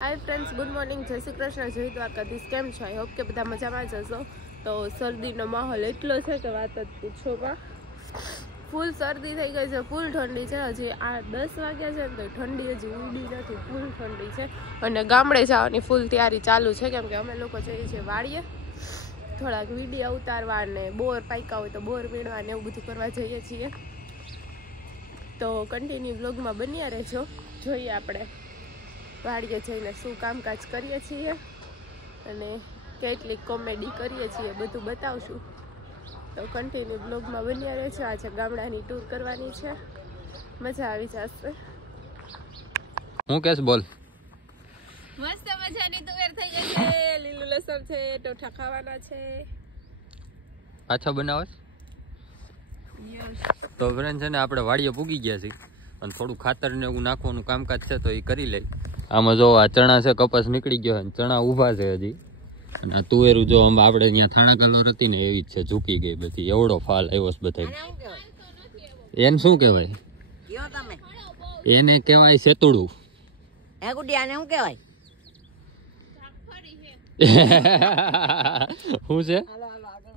Hi friends, good morning, जय श्री कृष्ण, जय द्वारकाधीश। केम छो? आई होप के बधा मजामां ज हशो। तो शरदीनो माहोल एटलो छे के वात ज पूछो मां। फूल शरदी थई गई छे, फूल ठंडी छे। हजी 10 वाग्या छे तो ठंडी हजी उडी नथी, फूल ठंडी छे। अने गामडे जवानी फूल तैयारी चालू छे केम के अमे लोको जईए छे वाड़िए थोड़ाक विडियो उतारवा ने बोर पाक्या होय तो बोर वीणवा ने एवुं बधुं करवा जईए छीए। तो कन्टिन्यू व्लॉगमां बन्या रहेजो। जोईए आपणे वाड़िए जईने शुं कामकाज करीए छीए अने केटली कॉमेडी करीए छीए बधुं बतावशुं। तो कन्टिन्यू ब्लॉगमां बन्या रहेजो। आजे गामडानी टूर करवानी छे, मजा आवी जशे। હું કેસ બોલ મસ્ત મજાની તુવેર થઈ ગઈ છે, લીલું લસણ છે, ટોઠા ખાવાના છે। પાછા બનાવસ તો ફ્રેન્ડ છે ને આપણે વાડીએ પૂગી ગયા છીએ અને થોડું ખાતર ને એવું નાખવાનું કામકાજ છે તો એ કરી લઈ। આમાં જો આ ચણા છે, કપાસ નીકળી ગયો છે, ચણા ઊભા છે હજી। અને આ તુવેરું જો આપણે અહીંયા થાણા કલર હતી ને એવી જ છે, ઝૂકી ગઈ બધી, એવડો ફાલ આવ્યો છે બધા। એને શું કહેવાય? એને કહેવાય સેતુડું। એ ગુડિયાને શું કહેવાય? શું છે?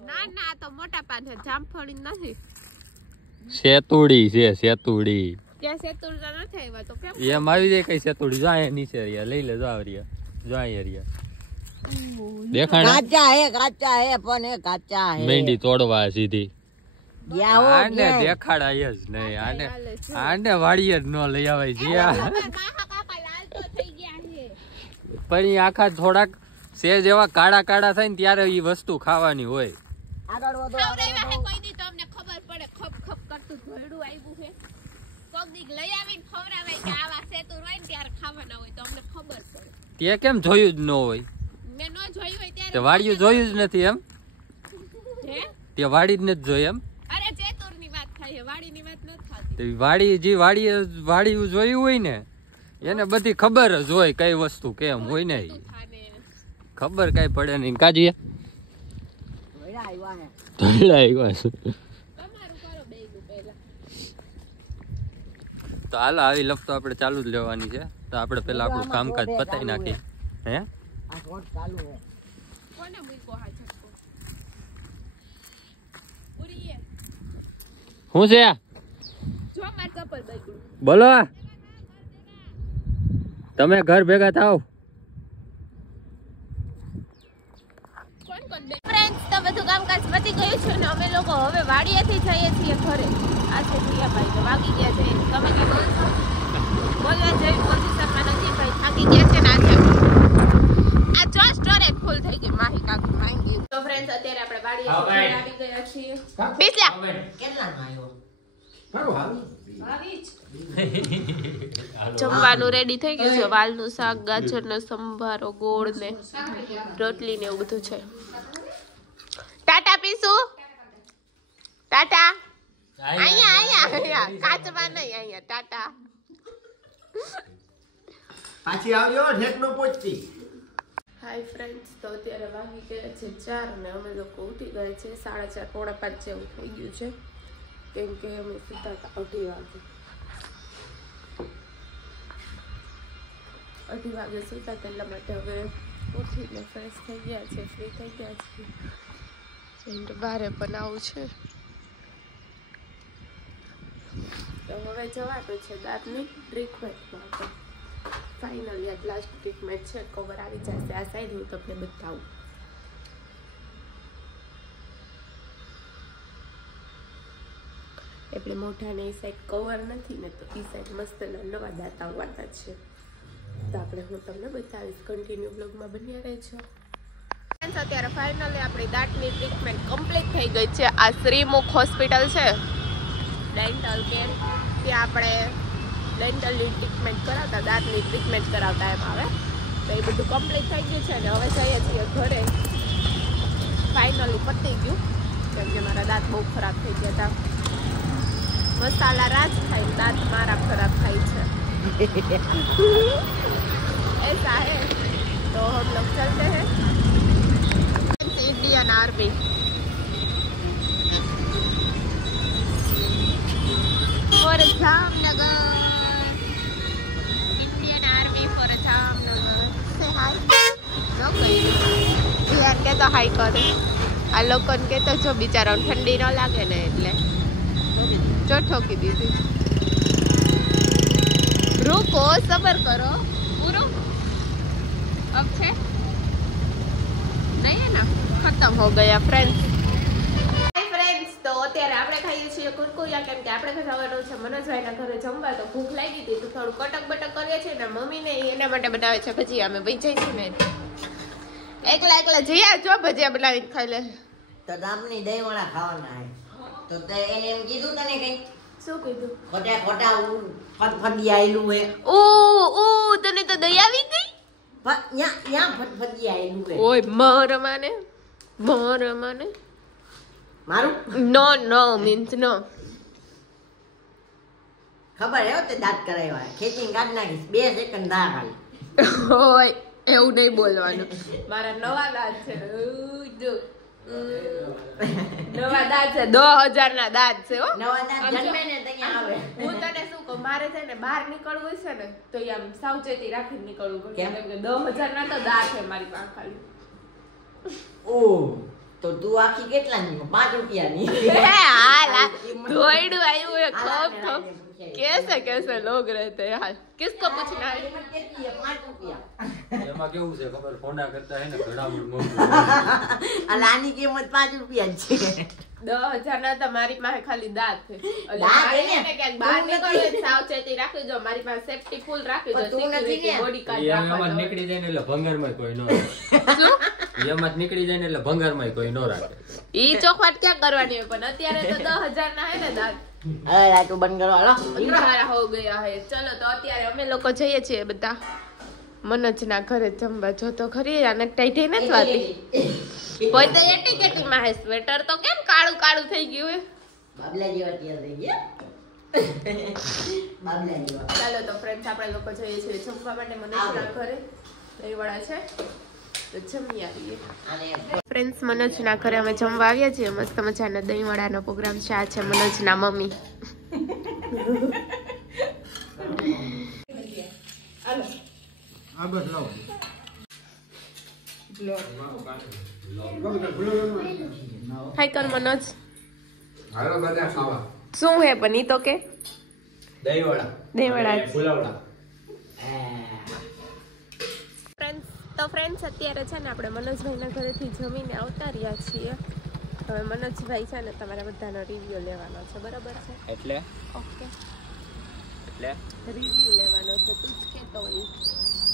ના ના, તો મોટા પાન છે, જામફળી નથી, સેતુડી છે, સેતુડી। ત્યાં સેતુડા નથી આવ્યા તો કેમ એમ આવી જાય કઈ સેતુડી? જો અહીંયા નીચે રહ્યા, લઈ લે, જો આવી રહ્યા, જો અહીંયા રહ્યા, દેખાણા? કાચા હે પણ એ કાચા હે, મેંડી તોડવા સીધી આને યા દેખાડાય જ નહીં। આને વાડીએ જ ન લઈ આવાય જ્યાં પણ ઈ આખા થોડાક સેજ એવા કાળા કાળા થાય ને ત્યારે ઈ વસ્તુ ખાવાની હોય। આગળ વધો કોઈ દી તમને ખબર પડે ખપ ખપ કરતું ધોયડું આવ્યું છે, કોક દી લઈ આવીને ખવરાવાય કે આવા સેતુર હોય ને ત્યારે ખાવાના હોય તો અમને ખબર પડે। તે કેમ જોયું જ ન હોય? મેં ન જોયું હોય ત્યારે તે વાડીયું જોયું જ નથી એમ? હે તે વાડી જ નથી જોઈ એમ? અરે સેતુરની વાત થાય છે, વાડીની વાત નથી થતી। તે વાડી જે વાડીયું જોયું હોય ને એને બધી ખબર જ હોય કઈ વસ્તુ કેમ હોય ને, ખબર કઈ પડે નહીં। કાજીએ ધોળા આવ્યા છે તો હાલો આવી લપ તો આપણે ચાલુ જ લેવાની છે। તો આપણે પેલા આપણું કામકાજ પતાવી નાખીએ। હે આ શોટ ચાલુ હે, કોને મૂકો હા છક્કો ઉરીએ શું છે? જો માર ચપ્પલ બગડ્યું, બોલો, તમે ઘર ભેગા થાવ। ફ્રેન્ડ્સ, તો બધું કામકાજ પતી ગયું છે ને અમે લોકો હવે વાડીએથી જઈએ છીએ ઘરે। આ છે પ્રિયાભાઈ, તો વાગી ગયા છે, તમે કે બોલશો? બોલવા જેવી પોઝિશનમાં નથી ભાઈ, થાકી ગયા છે ને આજે આ જો સ્ટોરેજ ફૂલ થઈ ગઈ, માહી કાકી માંગી। તો ફ્રેન્ડ્સ, અત્યારે આપણે વાડીએથી આવી ગયા છીએ। પીસલા કેટલાનો આવ્યો? જમવાનું રેડી થઈ ગયું છે, વાલનું શાક, ગાજરનો સંભારો, ગોળ ને રોટલી ને એવું બધું છે। ટાટા પીસુ, ટાટા અહીંયા અહીંયા અહીંયા કાચમાં નહીં, અહીંયા ટાટા પાછી આવ્યો ઠેક નો પહોંચતી। હાય ફ્રેન્ડ્સ, તો અત્યારે વાગી ગયા છે 4 ને અમે લોકો ઉઠી ગયા છે 4:30 પોણા 5 જેવું થઈ ગયું છે, કેમ કે અમે સુતા હતા 2:30 વાગે સુતા હતા, એટલા માટે હવે ઉઠીને ફ્રેશ થઈ ગયા છે, ફ્રી થઈ ગયા છે એન્ડ બારે પણ આવું છે। તો હવે જવાનું છે દાંતની ટ્રીટમેન્ટ માટે, ફાઇનલી આ લાસ્ટ ટ્રીટમેન્ટ છે, કવર આવી જશે આ સાઈડ, હું તમને બતાવું। એટલે મોઢાને એ સાઈડ કવર નથી ને તો એ સાઈડ મસ્તના નવા દાંત આવવાના છે, તો આપણે હું તમને બતાવીશ, કન્ટિન્યુ બ્લોગમાં બન્યા રહેજો। અત્યારે ફાઇનલી આપણી દાંતની ટ્રીટમેન્ટ કમ્પ્લીટ થઈ ગઈ છે। આ શ્રીમુખ હોસ્પિટલ છે ડેન્ટલ કેર, ત્યાં આપણે ડેન્ટલની ટ્રીટમેન્ટ કરાવતા, દાંતની ટ્રીટમેન્ટ કરાવતા એમ આવે, તો એ બધું કમ્પ્લીટ થઈ ગયું છે ને હવે જઈએ છીએ ઘરે। ફાઇનલી પતી ગયું, કેમ કે મારા દાંત બહુ ખરાબ થઈ ગયા હતા, મસાલા રાજ થાય દાંત મારા ખરાબ થાય છે ऐसा है, तो हम लोग चलते हैं इंडियन आर्मी और Jamnagar, Indian army for Jamnagar. તો હાઈ કરે. આ લોકોને કહેતો જો બિચારા ઠંડી ન લાગે ને એટલે જો ઠોકી દીધી. रुको सबर करो पूरो अब છે નહીં है ना खत्म हो गया फ्रेंड्स. हाय फ्रेंड्स તો અત્યારે આપણે ખાઈએ છીએ કુરકુરિયા કેમ કે આપણે ખાવાનું છે મનોજભાઈના ઘરે જમવા તો ભૂખ લાગી હતી તો થોડું કટક બટક કરીએ છીએ ને મમ્મીને એના માટે બનાવે છે ભજીયા. અમે ભાઈ જઈશું ને એકલા જઈએ જો ભજીયા બનાવીને ખાઈ લે. તો દામની દહીં વડા ખાવાના હે તો તે એને એમ કીધું તને કઈ શું કીધું? ખોટા ફટફટી આયલું હે. ઓ તને તો દયા આવી ગઈ. યા ફટફટી આયલું હે. ઓય મોર માને મારું નો મીન્સ નો ખબર હે તે દાંત કરાવ્યા ખેંચીને કાઢ નાખીશ 2 સેકન્ડ દા ખાલી. ઓય એવું નહીં બોલવાનું. મારા નવા દાંત છે. નવા દાંત છે 2000 ના દાંત છે હો. નવા દાંત જન્મે ને ત્યાં આવે. હું તને શું કહું મારે છે ને બહાર નીકળવું છે ને તો આમ સાવચેતી રાખીને નીકળવું પડે કેમ કે 10000 ના તો દાંત છે મારી પાસે ખાલી. ઓ તો તું આખી કેટલાની 5 રૂપિયાની हाल धोइडू आयु है खूब तो कैसे लोग रहते हैं हाल किसको पूछना है 5 રૂપિયા એમાં કેવું છે ખબર ફોંડા કરતા હે ને ઘડામણ મોંઘું આની કિંમત 5 રૂપિયા છે 10000 ના તો મારી પાસે ખાલી દાંત છે એટલે મારે ને કે બહાર નીકળો સાવચેતી રાખજો મારી પાસે સેફટી ફૂલ રાખજો સિક્યુરિટી બોડી કાર્ડ રાખજો એમાં નીકળી જાય ને એટલે ભંગારમાં કોઈ ન રાખે શું એમાં નીકળી જાય ને એટલે ભંગારમાં કોઈ ન રાખે ઈ ચોખવટ ક્યાં કરવાની હોય પણ અત્યારે તો 10000 ના હે ને દાંત અરે રાટુ બંધ કરો હાલો ઇન્દ્રારા હો ગયા હે ચલો તો અત્યારે અમે લોકો જઈએ છીએ બધા મનોજના ઘરે જમવા જો તો ખરી આને ટાઈટી નથી વાતી કોઈ તો એટીકેટી માં હે સ્વેટર તો કેમ કાળું થઈ ગયું હે બાબલા જેવા તૈયાર થઈ ગયા બાબલા જેવા ચાલો તો ફ્રેન્ડ્સ આપણે લોકો જઈએ છીએ જમવા માટે મનોજના ઘરે દહીંવડા છે તો જમી આવીએ ફ્રેન્ડ્સ મનોજના ઘરે અમે જમવા આવ્યા છીએ મસ્ત મજાના દહીંવડાનો પ્રોગ્રામ છે આ છે મનોજના મમ્મી હાય કર મનોજ હાલો બધા ખાવા શું હે પણ ઈ તો કે દહીંવડા ફુલાવડા ફ્રેન્ડ્સ અત્યારે છે ને આપણે મનોજભાઈના ઘરેથી જમીને આવતા રહ્યા છીએ હવે મનોજભાઈ છે ને તમારા બધાનો રિવ્યુ લેવાનો છે બરાબર છે એટલે ઓકે એટલે રિવ્યુ લેવાનો છે તું જ કેતો હોય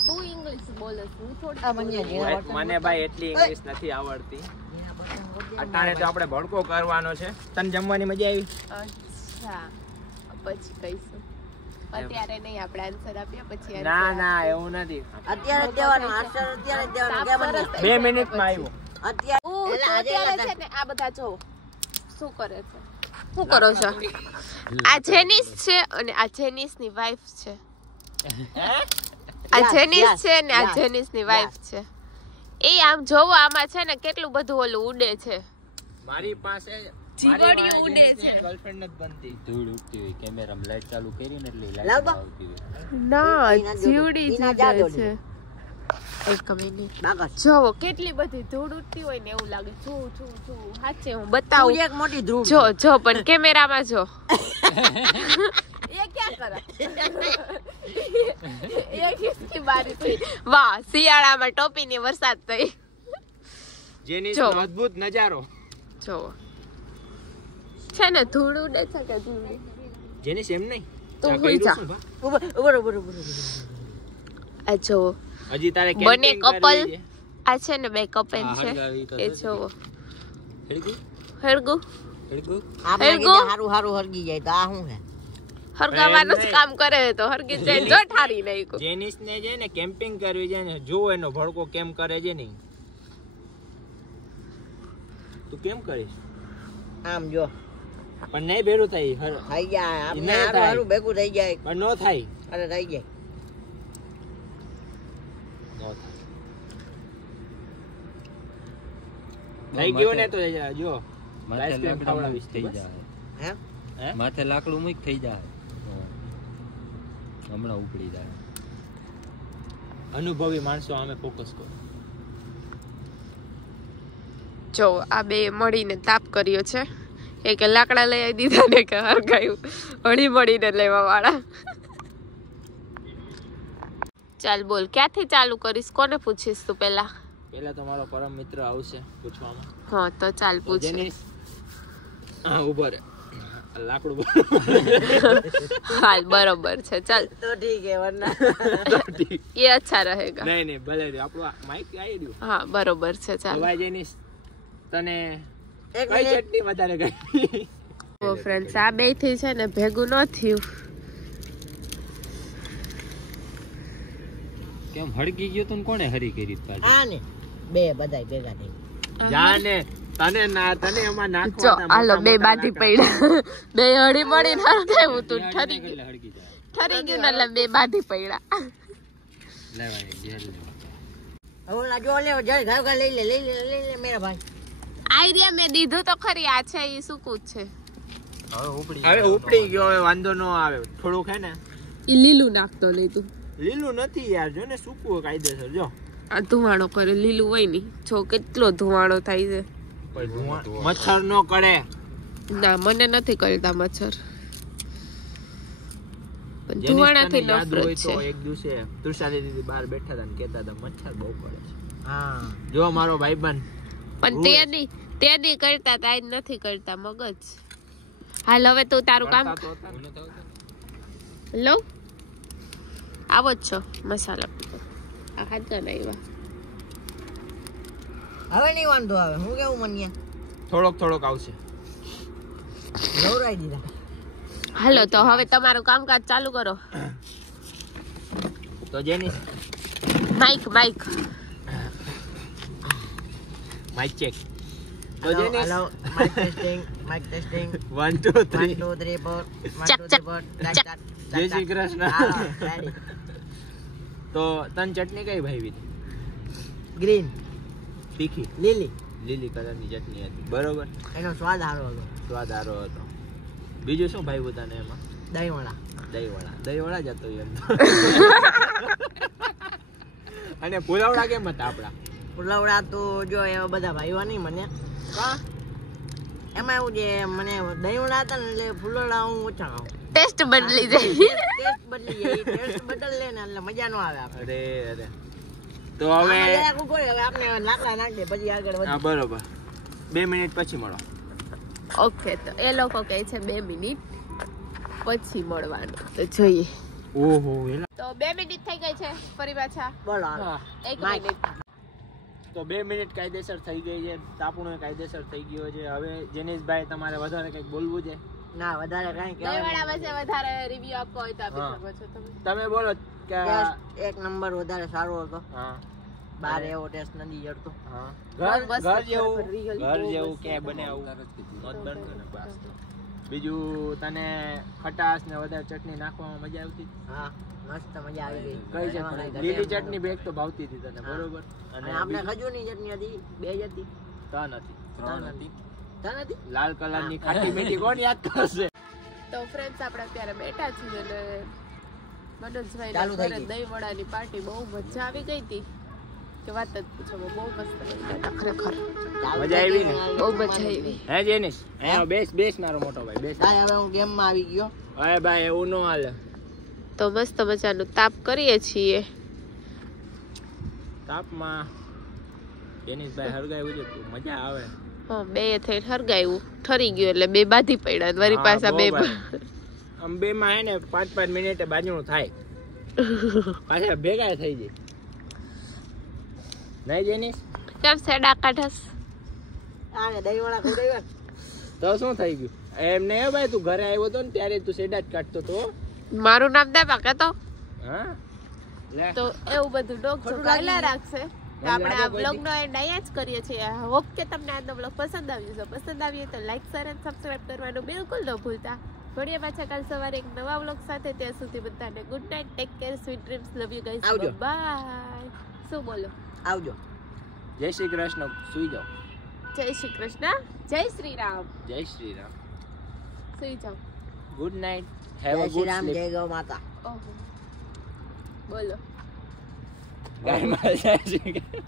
તું ઇંગ્લિશ બોલસ હું થોડી મને ભાઈ એટલી ઇંગ્લિશ નથી આવડતી અટાણે તો આપણે ભડકો કરવાનો છે તને જમવાની મજા આવી અચ્છા પછી કહીશું અત્યારે નહીં આપણે આન્સર આપ્યા પછી ના એવું નથી અત્યારે દેવાનો આન્સર અત્યારે દેવાનો કેમ 2 મિનિટમાં આવ્યો અત્યારે છે ને આ બધા જો શું કરે છે શું કરો છો આ જેનિસ છે અને આ જેનિસ ની વાઈફ છે આ જેનિસ છે ને આ જેનિસ ની વાઈફ છે એ આમ જોવો આમાં છે ને કેટલું બધું ઓલું ઉડે છે મારી પાસે જીવડિયું ઉડે છે ગર્લફ્રેન્ડ નથી બનતી ધૂળ ઉડતી હોય કેમેરામાં લાઈટ ચાલુ કરીને એટલે લાવ તો. લાઈટ આવતી હોય ના જીવડી ઈના જ જાદો ઉડે છે એક મિનિટ બાગસ જોવો કેટલી બધી ધૂળ ઉડતી હોય ને એવું લાગે જો સાચે હું તું બતાવું એક મોટી ધ્રુવ જો પણ કેમેરામાં જો ये क्या करा ये किसकी बारी थी वाह શિયાળામાં ટોપીની વરસાદ થઈ જેની જો. અદ્ભુત નજારો જો છે ને ધૂળ ઉડે છે કે ધૂળ જેની સેમ નહીં તું આ હુઈ કર્યું જા. શું બા? ઉભર આ જો હજી તારે બને camping કપલ કરવી છે. આ છે ને બે કપલ હા, છે હળગાવી તો એ છે. જોવો હેડગુ હરગુ હેડગુ આપણે હેરગો? કીધે હારું હરગી જાય તો આ શું હે હરગાવાનું જ કામ કરે તો હરગી જઈને જો ઠારી નાખ્યું જેનિસ ને છે ને કેમ્પિંગ કરવી છે ને જો એનો ભડકો કેમ કરે છે નહીં તું કેમ કરીશ આમ જો પણ નહીં ભેરું થાય થઈ જાય આપણે ના હારું થાય. હારું ભેગું થઈ જાય પણ નો થાય અરે થઈ જાય થઈ ગયો ને તો જો માથે આઈસ્ક્રીમ લાકડું ખવડાવીશ થઈ બસ. જાય હે હે? માથે લાકડું મૂક થઈ જાય હમણાં ઉપડી જાય અનુભવી માણસો આમે ફોકસ કરો જો આ બે મળીને તાપ કર્યો છે. એક લાકડા લઈ આવી દીધા ને કે હરગાયું હળી મળીને લેવા વાળા. ચાલ બોલ, ક્યાંથી ચાલુ કરીશ? કોને પૂછીશ તું પેલા? પેલા તો મારો પરમ મિત્ર આવશે પૂછવામાં. હા તો ચાલ પૂછ. હા ઉભો રે, લાકડું હાલ બરોબર છે. ચાલ તો ઠીક હે, વરના ये अच्छा रहेगा. નહીં ભલે રે, આપણું માઈક આવી રહ્યું. હા બરોબર છે. ચાલ ભાઈ જેનીસ, તને એક કઈ મિનિટ. ચટણી વધારે ગઈ? ઓ ફ્રેન્ડ્સ, આ બે થી છે ને ભેગું ન થયું. કેમ હળગી ગયો તું? કોણે હરી કરી પાછી? આ ને બે બધાય ભેગા થઈ. જાને તને એમાં જો નાખવાના હાલો બે મોટા બાધી લાકડા. પડ્યા. બે હળી મળી હરગાયું તું ઠરી એટલે ગયું. હળગી જાય. ઠરી ગયું ને એટલે બે બાધી પડ્યા. લેવાય ઘેર લેવા. હવે ઓલા જો લે જળ ઘાવ ઘા લઈ લે મેરા ભાઈ. આઈડિયા મેં દીધું તો ખરી. આ છે એ સૂકું જ છે. હવે ઉપડી ગયો, હવે વાંધો ન આવે. થોડુંક હે ને એ લીલું નાખતો નહીં તું. લીલું નથી યાર, જો ને સૂકું કાયદેસર. જો આ ધુવાણો કરે, લીલું હોય નહીં. જો કેટલો ધુવાણો થાય છે. મચ્છર નો કરે. ના મને નથી કરતા મચ્છર, પણ જેની ધુવાણાથી તને યાદ હોય નફરત તો છે. એક દિવસે તુષારી દીદી બહાર બેઠા હતા ને કહેતા હતા મચ્છર બહુ કરે છે. હા જો મારો ભાઈબંધ પણ તે દી કરતા તા, આજ નથી કરતા. મગજ. હાલ હવે તું તારું કામ કરતા તો હતા. લો. આવો જ છો મસાલા. આ ખાતા ના આવ્યા. હવે નહીં વાંધો આવે. હું કેવું મનિયા થોડોક આવશે. નવરાઈ દીધા. હાલો તો હવે તમારું કામકાજ ચાલુ કરો. તો જેની માઈક માઇક ચેક. તો હેલો જેની હેલો માઇક ટેસ્ટિંગ 1 2 3 1 2 3 4 ચક, 1 2 3 4 ચક. જય શ્રી કૃષ્ણ. રેડી. તો તન ચટણી કઈ ભાવી હતી? ગ્રીન તીખી લીલી કલરની ચટણી હતી. બરોબર, એનો સ્વાદ સારો હતો. સ્વાદ સારો હતો. બીજું શું ભાઈ તને એમાં? દહીંવડા દહીંવડા જ હતો એમ તો. અને પુલાવડા કેમ હતા આપડા? પુલાવડા તો જો એવા બધા ભાઈઓ નહીં મને. એમાં એવું છે, મને દહીંવડા હતા ને એટલે ફુલવડા હું ઓછા ખાઉં. ટેસ્ટ બદલી જાય. ટેસ્ટ બદલી જાય. ટેસ્ટ બદલે ને એટલે મજા નો આવે આપણે. અરે તો હવે આમાં જરાક ઉભો રહે, હવે આપણે લાકડા નાખી દે પછી આગળ હા વધીએ. બરોબર, 2 મિનિટ પછી મળો. ઓકે, તો એ લોકો કહે છે 2 મિનિટ પછી મળવાનું. તો જોઈએ. ઓહો એલા. તો 2 મિનિટ થઈ ગઈ છે. ફરી પાછા બોલો હાલો. હા. 1 મિનિટ. તો 2 મિનિટ કાયદેસર થઈ ગઈ છે. તાપણું કાયદેસર થઈ ગયો છે. હવે જેનીશભાઈ તમારે વધારે કંઈક બોલવું છે? ના વધારે કાંઈ કહેવાય દહીંવડા વિશે વધારે રિવ્યુ આપવો હોય તો આપી હા. શકો છો તમે. તમે બોલો કે ટેસ્ટ એક નંબર વધારે સારો હતો. હા બહાર એવો ટેસ્ટ નથી જડતો. હા બહુ ઘર મસ્ત ઘર છે, જેવું real ઘર બહુ જેવું મસ્ત કે છે. બને આવું નોટ બનતું ને બસ. બીજું તને ખટાશ ને વધારે ચટણી નાખવામાં મજા આવતી? હા મસ્ત મજા આવી ગઈ. કઈ છે? એમાં કાંઈ લીલી ઘટે એમ ચટણી બેગ તો ભાવતી હતી તને, હા. બરોબર? અને આપણે ખજૂરની ચટણી હતી, બે જ હતી. ત્રણ હતી. ત્રણ હતી. લાલ કલરની ખાટી મીઠી કોણ યાદ કરશે? તો ફ્રેન્ડ્સ આપણે અત્યારે બેઠા છીએ અને મનોજભાઈ ચાલુ થઈ ઘરે ગઈ. દહીંવડાની પાર્ટી બહુ મજા આવી ગઈ હતી કે વાત જ પૂછો. બહુ મસ્ત બન્યા હતા ખરેખર. મજા આવી ને? બહુ મજા આવી. હે જેનીશ, અહીંયા બેસ મારો મોટો ભાઈ બેસ. તારે હવે હું ગેમમાં આવી ગયો. અરે ભાઈ એવું નો હાલે. તો મસ્ત મજાનું તાપ કરીએ છીએ. તાપમાં જેનીશભાઈ હરગાયું છે તો મજા આવે. હા, બે થઈને હરગાયું ઠરી ગયું એટલે બે બાધી પડ્યા ને વળી હા, પાછા બહુ બે ભાઈ. આમ બે માં હે ને 5-5 મિનિટે બાજુનું થાય, પાછા ભેગા થઈ જાય. નહીં જેનીશ? કેમ સેડા કાઢસ? આને દહીંવડા ખવડાવ્યા. તો શું થઈ ગયું? એમ નહીં હે ભાઈ, તું ઘરે આવ્યો તો ને ત્યારે તું સેડા જ કાઢતો તો. મારું નામ દે પાકે તો હા લે. તો એવું બધું ડોક ખોટું ચાલ્યા લાગી. રાખશે. તો મને આપણે લાગે આ કોઈ બ્લોગ નો એન્ડ અહીંયા જ કરીએ છીએ. હોપ કે તમને આજનો બ્લોગ પસંદ આવ્યો છે. પસંદ આવ્યો તો લાઈક શેર અને સબસ્ક્રાઇબ કરવાનું બિલકુલ ન ભૂલતા. મળીએ પાછા કાલ સવારે એક નવા બ્લોગ સાથે. ત્યાં સુધી બધાને good night, take care, sweet dreams, love you guys, આવજો. બાય. શું બોલો? આવજો. જય શ્રી કૃષ્ણ. સુઈ જાઓ. જય શ્રી કૃષ્ણ, જય શ્રી રામ. જય શ્રી રામ. સુઈ જાઓ. Good night. હેવ જય અ શ્રી ગુડ રામ, સ્લીપ. જય ગૌ માતા. ઓહો બોલો. ગાય માતા જય શ્રી કૃષ્ણ.